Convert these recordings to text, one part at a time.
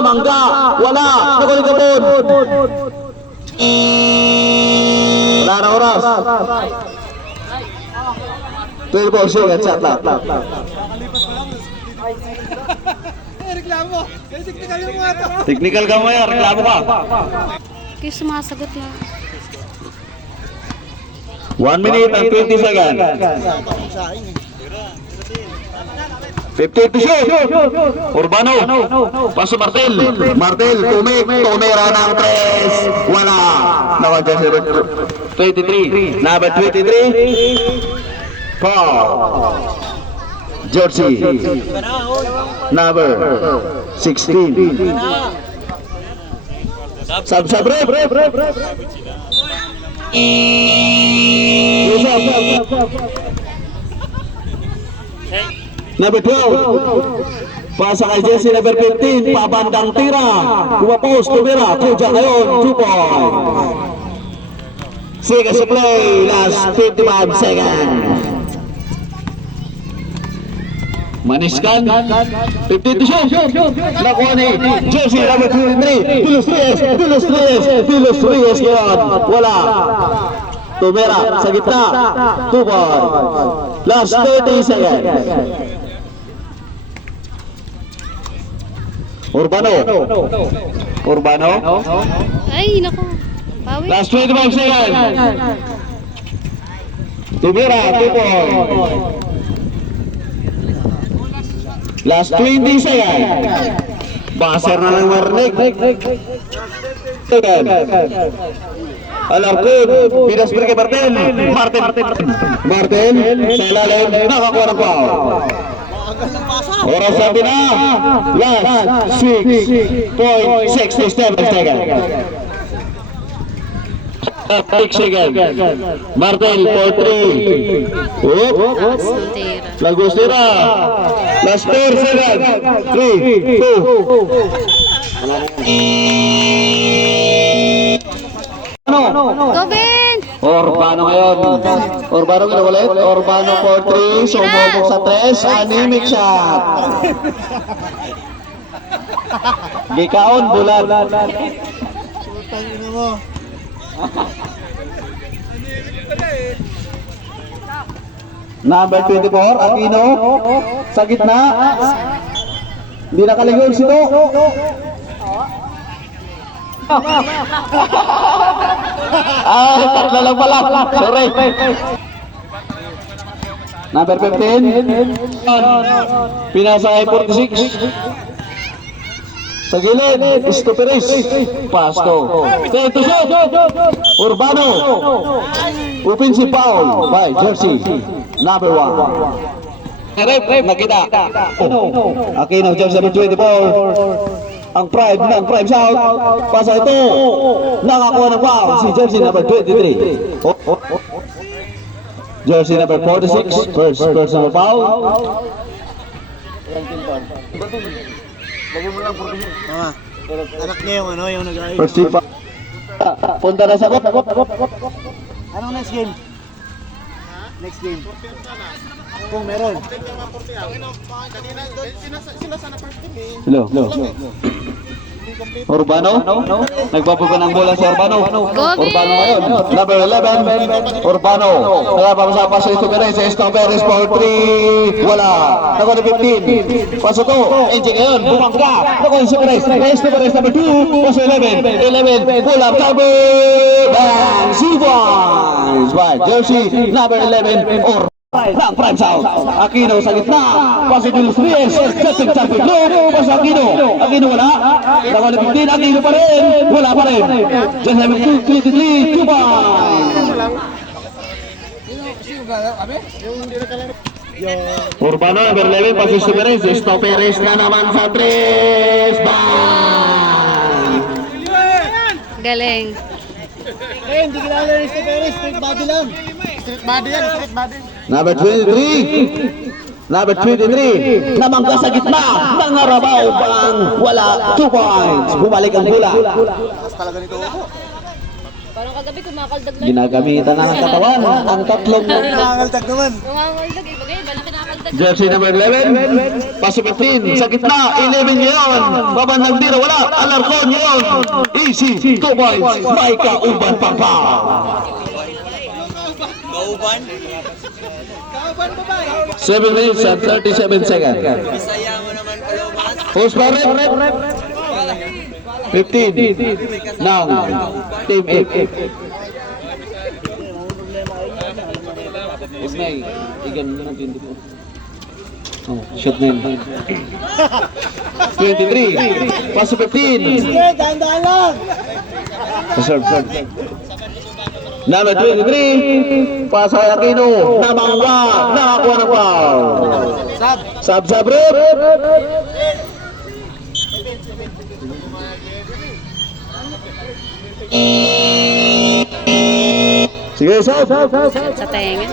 na mangga. Wala. Nakulikabon. Wala na oras. 24 seconds at lang. Reklamo. Technical mo ito. Technical ka mo yan. Reklamo ka. Kayo sumasagot na. 1 minute and 20 seconds. 50 to shoot. Urbano. Paso Martel. Martel. Tumira ng 3. Wala. Nakuha 23. Number 23. Paul. Jersey. Number 16. Sab. Number 12. Pasa kay Jesse number 15. Pabandang tira. Kumapos, tumira. Tuja ngayon. 2 points. Sige sa play. Last 55 seconds. Maniskan. 50 to shoot. Nakuha ni Jesse number 23. Pilos Reyes ngayon. Wala. Tumira sa gitna. 2 points. Last 30 seconds. Urbano. Ay, naku. Pawi. Last 25 seconds. Tumira, 2 points. Last 20 seconds. Baser na lang marinig. Alarcon, Pinas Brigay Martin. Martin, sa ilalim, nakakuha ng foul. Oras sabi na, last 6.67 seconds. 6 seconds. Martin for 3. Tira. Lagosira. Last 4 seconds. 3, 2. Go, Ben! Urbano ngayon. Urbano ulit. Urbano for 3. Sumubok sa 3. Anemic shot. Gikaon bulan. Putang ina mo. Number 24, Aquino. Sa gitna. Hindi nakalingon sino. Ay, tatlo lang pala. Sorry. Number 15. Pinasay 46. Sa gilid, Estuperis. Pasto. Teto shoot. Urbano. Upin si Paul. By Jersey. Number 1. Rep, nakita. Aquino, Jersey number 24. Ang prime shout. Pasa ito. Nakakuha ng foul. Si Jersey number 23. Jersey number 46. First personal foul. Mama, anak niya yung ano, yung nag-ayos. First team foul. Punta na sa bot. Anong next game? Next game. Kung meron. Hello. Urbano? Nagpapuga ng bola si Urbano. Urbano ngayon. Number 11. Urbano. Nagpapasapa sa Estuperes for 3. Wala. Nakuha na 15. Paso to. Enji ngayon. Bumangga. Nakuha si Estuperes number 2. Paso 11. 11. Pull up. Cover. Bang. Sivas. By Jersey. Number 11. Ng prime sound. Aquino sa gitna. Paso Julius Reyes. Setting champion loop. Paso Aquino. Aquino wala. Nakuha na 15. Aquino pa rin. Wala pa rin. Just have 23. 2 points. Urbano number 11. Paso Estuperes. Estuperes na naman sa 3. Bang! Galing. Hindi kilala rin si Perez. Street body lang. Street body yan, street body. Number 23. Number 23. Namangga sa gitna. Nangarabaw pang wala. 2 points. Bumalik ang bola. Taas talaga nito. Parang kagabi kumakaldag lang. Ginagamitan ng katawan ang tatlong Nangangaltag naman. Kumakaldag. Ibagay, bala kinakaldag. Jersey number 11. Paso 15. Sa gitna. 11 ngayon. Babandang bira. Wala. Alarcon ngayon. Easy. 2 points. May kauban pang pa. Kauban? Kauban ba ba? 7 minutes and 37 seconds. Bisaya mo naman kayo, mas. Who's for it? 15. Now, Team F. Ismay, igan mo na 24. Oh, shot na yun. 23. Paso 15. Sige, dahan-dahan lang. Serve. Number 23. Pasay Aquino. Namangwa. Nakakuha ng foul. Sub. Rip. Sige, sub. Sa tenga.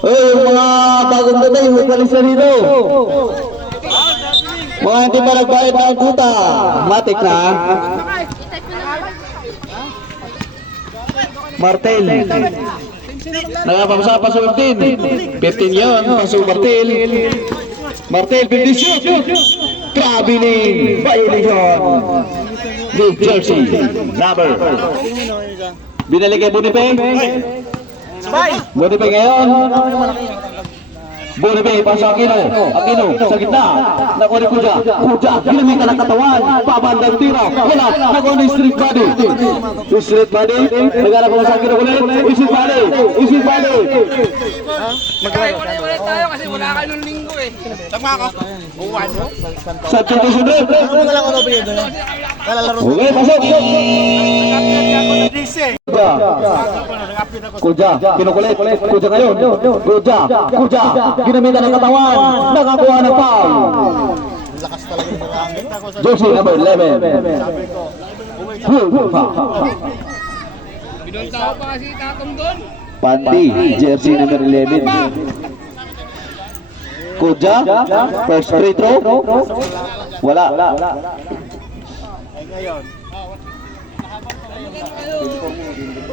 Yung mga bagong datay, may kalis na dito. Mga hindi pa nagbayad ng kuta. Matik na. Martel. Nakapamsa pa sa 15. 15 yun. Paso Martel. Martel, 50 shoot. Traveling. Violation. New Jersey. Number. Binalik kay Bonipe. Bonipe ngayon. Bonipe, paso Aquino. Aquino, sa gitna. Nakuha ni Kuja. Ginamitan ng katawan. Pabandang tira. Wala. Nakuha ni street body. Street body. Nagharap ko sa Aquino ulit. Street body. Ulit tayo kasi wala kayo nung linggo eh. Tama ka? Uwan mo? Substitution rep. Ano na lang ako ba yun? Kalalaro. Okay, pasok. Kuja, kinukulit. Kuja ngayon. Kuja. Ginamitan ng katawan. Nakakuha ng foul. Lakas talaga yung marangin. Jersey number 11. Binunta ko pa kasi tatong doon. Pandi, jersey number 11. Kuja, first free throw. Wala.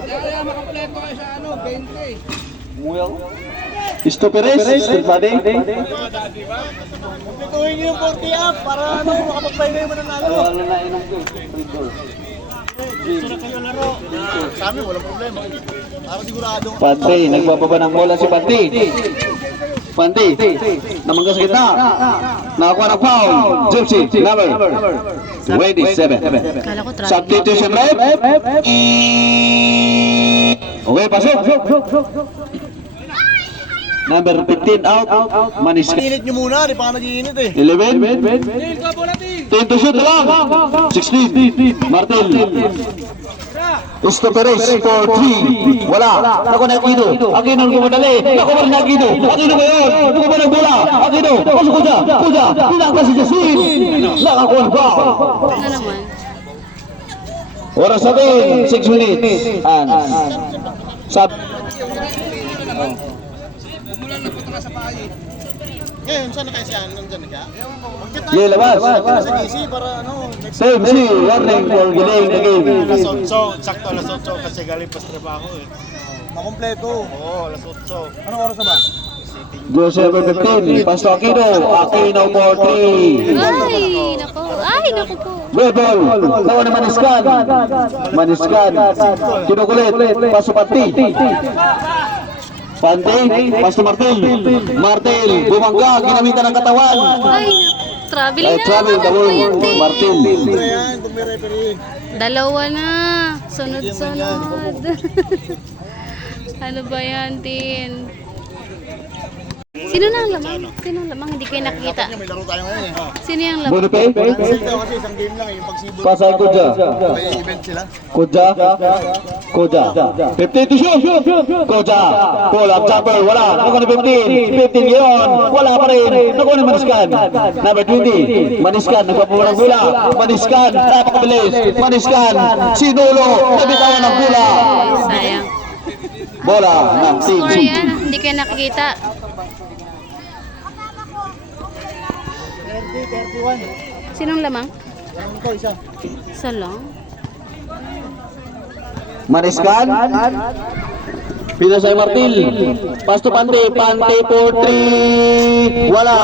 Kaya makampleto kayo sa ano, 20. Istoperes, street body. Pituhin niyo yung 40 up para ano, makapag-play kayo mananalo. Gusto na kayo laro. Sa amin, walang problema. Para sigurado. Pandi, nagbababa ng bola si Pandi. Namangga sa gitna. Nakakuha ng foul. Jersey number 27. Kala ko traffic. Substitution rep. Okay, pasok. Number 15 out. Manisca. Init nyo muna, di pa ka nag-iinit eh. 11. Hey, ikaw po natin. 10 to shoot na lang. 16. Martel. Istoperes for 3. Wala. Naku na Aquino. Aquino ang gumadali. Naku ba na Aquino? Aquino ngayon. Naku ba ng bola? Aquino. Pasok Kuja. Pinaka si Jasin. Nakakuha ng foul. Ano naman? Oras natin. 6 minutes. And sub. Umulan na punta ka sa bahay. Ngayon, saan na kayo siya? Nandyan na siya? Yeah, labas. Sa DC para ano, next Same C. Warning for delaying the game. Alas 8, sakto alas 8 kasi galing pa sa trabaho eh. makompleto. Oo, alas 8. Anong oras na ba? Joseph 15. Pasto Aquino for 3. Ay, naku po. Rebel. Tawa na Maniskan. Kinukulit. Paso Pati. Pasto Martel. Bumangga. Ginamitan ng katawan. Ay, traveling na Travel the naman world. yan, Tin. Martel. Ayan, kung may referee. Dalawa na. Sunod-sunod. Ano ba yan, Tin? Sino na ang lamang? Hindi kayo nakikita. May laro tayo ngayon eh. Sino yung lamang? Bonipe. Ito kasi isang game lang eh, yung pagsibol. Pasay Kuja. May event sila. Kuja. 50 to shoot. Kuja. Pull up jumper. Wala. Nakuha ni 15 ngayon. Wala pa rin. Nakuha ni Maniskan. Number 20. Maniskan. Nagpapawalang bola. Maniskan. Napakabilis. Maniskan. Sinulo. Nabitawan ng bola. Sayang. Bola ng Team Score C. yan. Hindi kayo nakikita. 31. Sinong lamang? Ano ito, isa? Isa lang. Maniskan. Pinasay Martil. Pass to Pante. Pante for 3. Wala.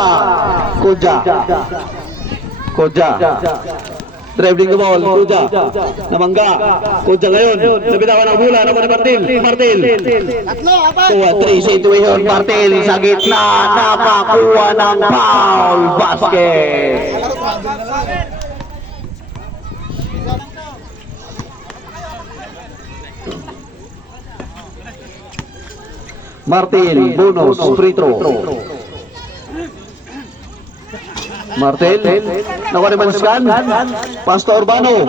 Kodja. Dribbling the ball. Kodja. Namangga. Kodja ngayon. Nabitawan ang bola. Naman ni Martil. Tatlo, apat. 2-3 situation. Martil sa gitna. Nakakuha ng foul. Basket. Martil, bonus, free throw. Martil, nakuha ni Maniskan. Pass to Urbano,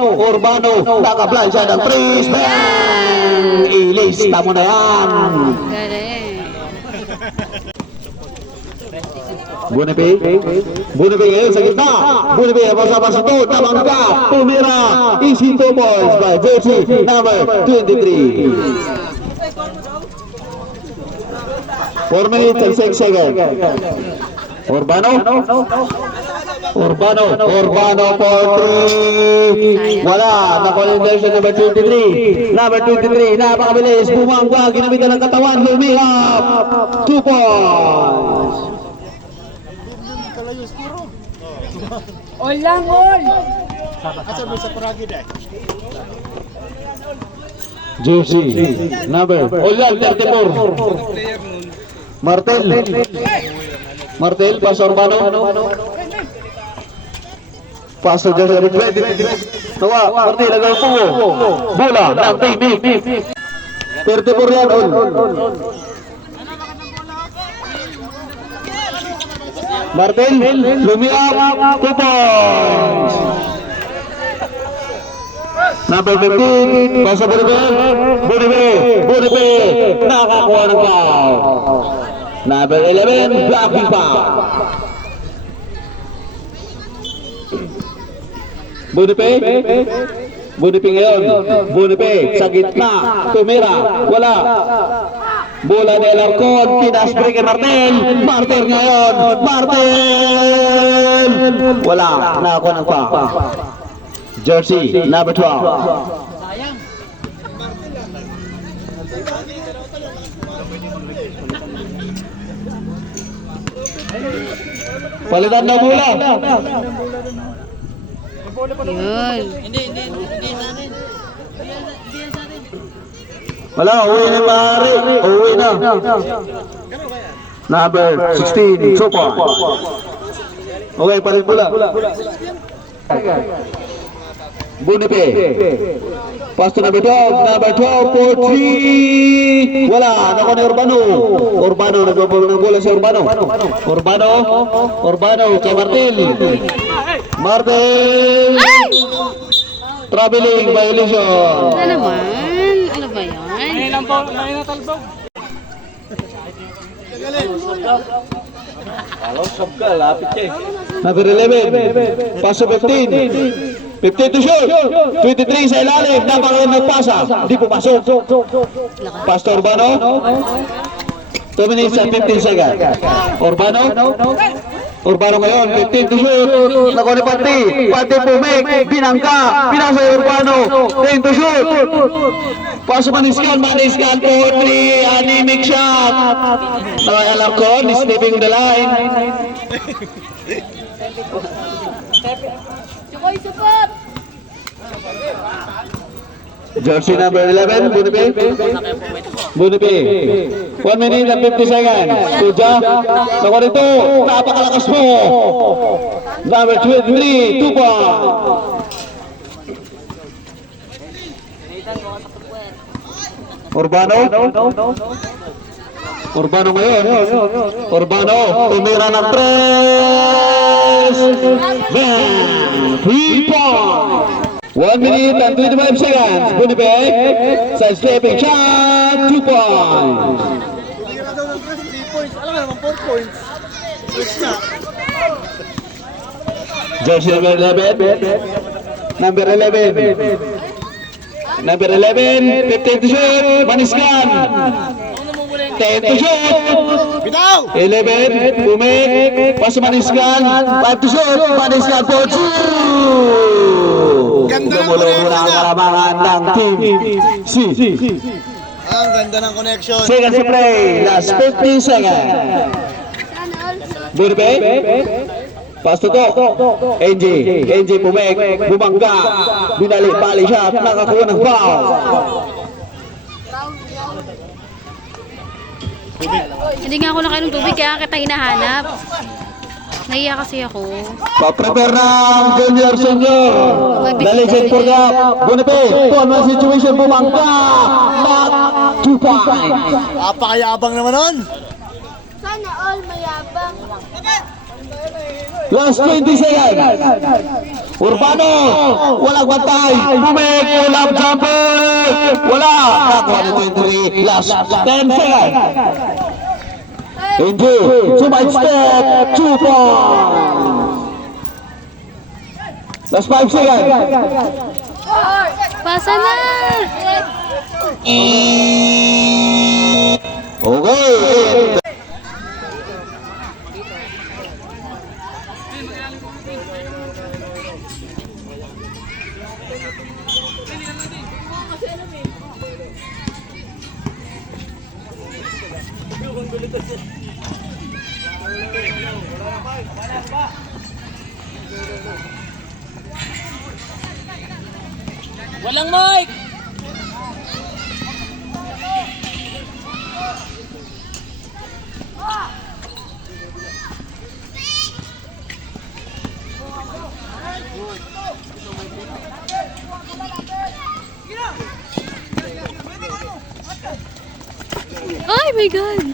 naka-blind side ang trees. Bang! Ilista mo na yan. Galing. Bunipi ngayon sa gitna. Bunipi, pasapasa ito, tamang ka. Tumira, easy 2 points by jersey number 23. 4 minutes and 6 seconds. Urbano for 3. Wala. Nakuha yung version number 23. Napakabilis. Bumangga. Ginamitan ng katawan. Lumihap. 2 points. All lang, all. Asa mo sa Paragid eh? Jersey number. Olal 34. Martel, pass Urbano. Pass to Jersey number 20. Tawa, Martel, agal po. Bola, ng teammate. 34 yan, all. Martel, lumiap, 2 points. Number 15, pass to Bunipe, nakakuha ng foul. Number 11, blocking foul. Bunipe ngayon. Bunipe sa gitna. Tumira. Wala. Bola ni Alarcon. Pinas break kay Martel ngayon. Wala. Nakakuha ng foul. Jersey number 12. Palitan na bola. Yun. Wala, uwi na pare. Uwi na. Number 16, Sopa. Okay, palit bola. Bunipe. Pass to number 12 for 3. Wala, nakuha ni Urbano, nagbabago ng bola si Urbano kay Martil. Traveling violation. Ano naman? Ano ba yan? Number 11, pass to 15 to shoot. 23 sa ilalim, napakaroon nagpasa. Di po pasok. Pass to Urbano. 2 minutes and 15 seconds. Urbano ngayon, 15 to shoot. Nakuha ni Pati pumik, binangka, pinasa Urbano. 10 to shoot. Pass to Maniskan for 3, anemic shot. Nakuha Alarcon, stepping the line. Jersey number 11, Bunipe. 1 minute and 50 seconds. Kuja, nakuha nito, napakalakas mo. Number 23, Tupa. Urbano ngayon. Tumira ng 3. Bang! 3 points. 1 minute and 25 seconds. Bunipe, sa stepping shot, 2 points. Tira daw ng 3 points. Alam mo naman, 4 points. Switch na. Jersey number 11, 15 to shoot, Maniskan. 10 to shoot. Bitaw! 11, Pumik, pass to Maniskan. 5 to shoot, Maniskan for 2. Ganda ng Gumulo muna ang kalamangan ng team C. Ang ganda ng connection. Seconds to play. Last 50 seconds. Burbe. Pass to NJ. NJ bumangga. Binali siya at nakakuha ng foul. Hindi nga ako nakainom tubig kaya kita hinahanap. Nahiya kasi ako. Pa-prepare ng junior senior. Dali set for gap. Burbe. Paul, one situation bumangga. Knock 2 points. Napakayabang naman nun. Sana all mayabang. Last 20 seconds. Urbano, walang bantay. Bumik, pull-up jumper. Wala. Nakuha ni 23. Last 10 seconds. Inju, sumay step, 2 points. Last 5 seconds. Pasa na! Okay. Walang mic! Ay, my God!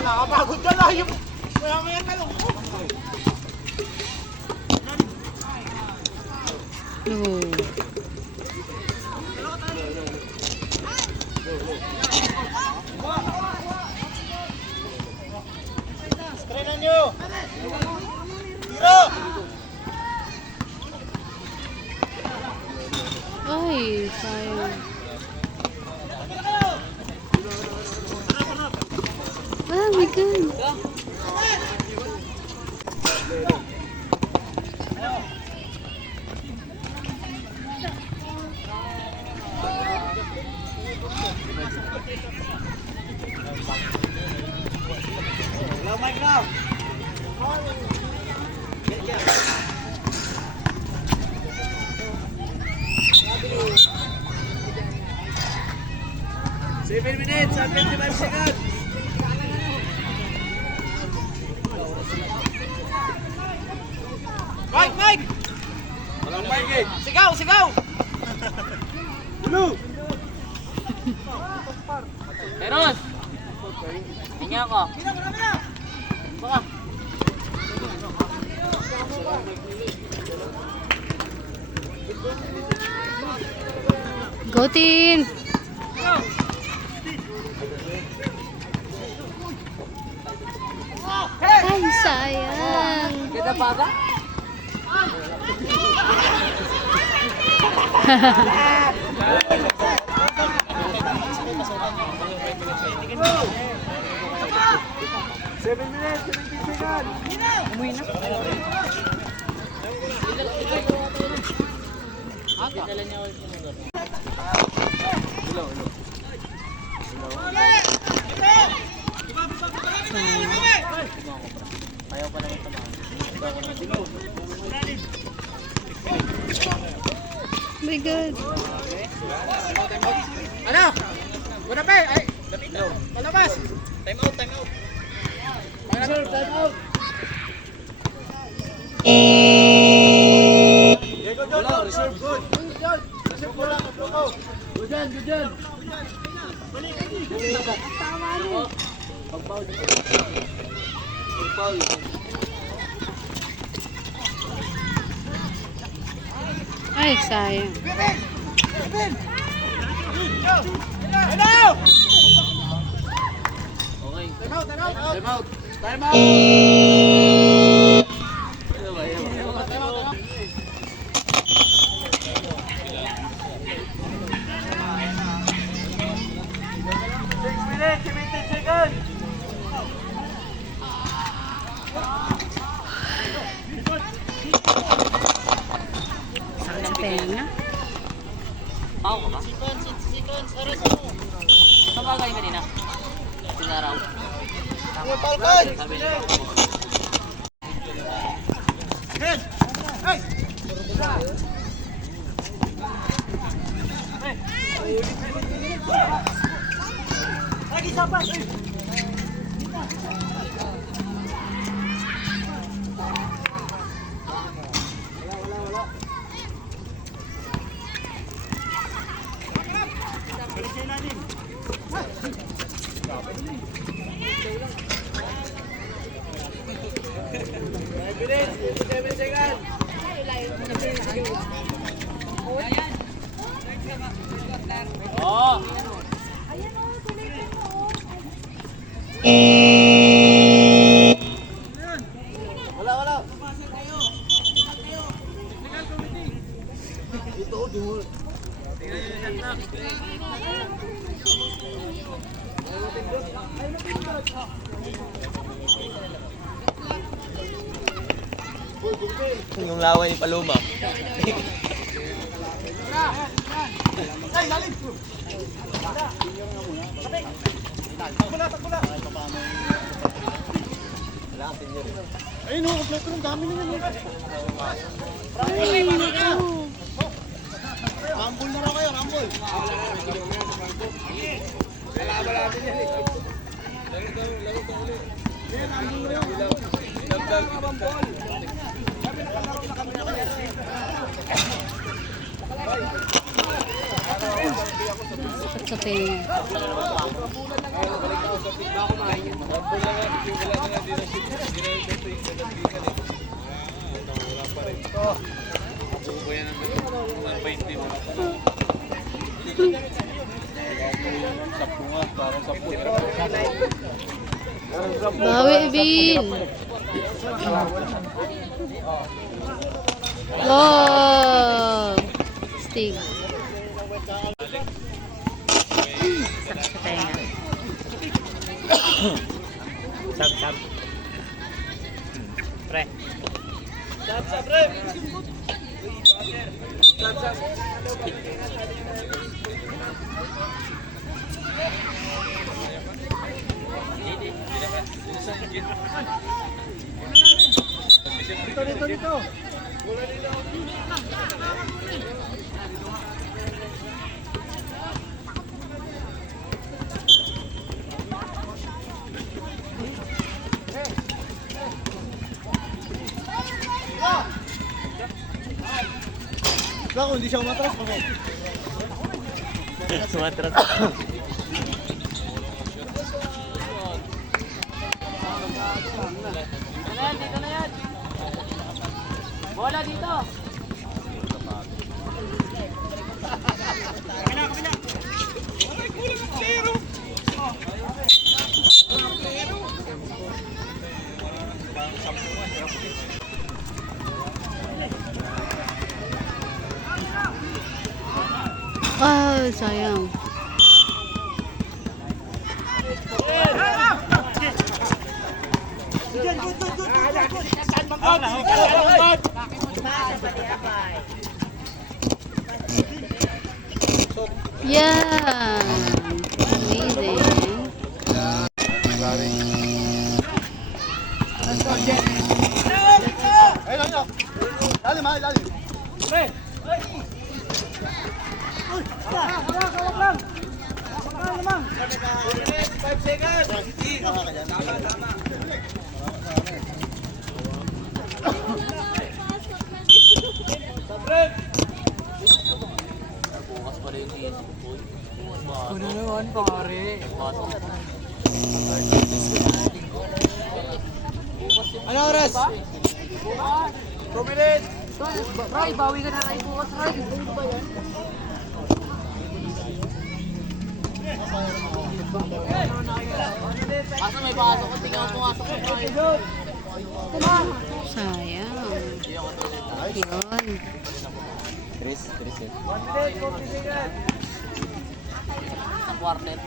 Nakapagod ka lang yung... Maya talong ko. Oh. Screenan nyo. Tiro! Ay, sayang. Ah, my God. Hello, mic now. Seven minutes and 55 seconds. Mike! Mike! Walang mic eh. Sigaw! Sigaw! Blue! Meron! Tingnan ko. Baka. Go, team! Ay, sayang. Ganda pa ba? My God. Ano? Wala pa eh. Ay, palabas. Time out, time out. Time out. Reserve, good. Reserve mo lang. Good yan, good yan. Ay, sayang. Sakit sa tenga. Yung laway ni Paloma. Ayun o, kompleto ng dami na yan. Rumble na raw kayo, rumble. Sakit sa tenga. Bawi, Bin. Oh, stig. Sakit sa tenga. Sab. Pre. Dito. Kung hindi siya umatras, okay. Sumatras. Dito na yan. Bola dito. Ah, sayang. Yeah. Amazing. Ayun. Lalim ha, lalim. Ano naman, pare? Ano oras? 2 minutes. Roy, bawi ka na tayo bukas, Roy. Asa may pasok ko, tingnan ko pumasok ko. Sayang. Yun. Sa quartet.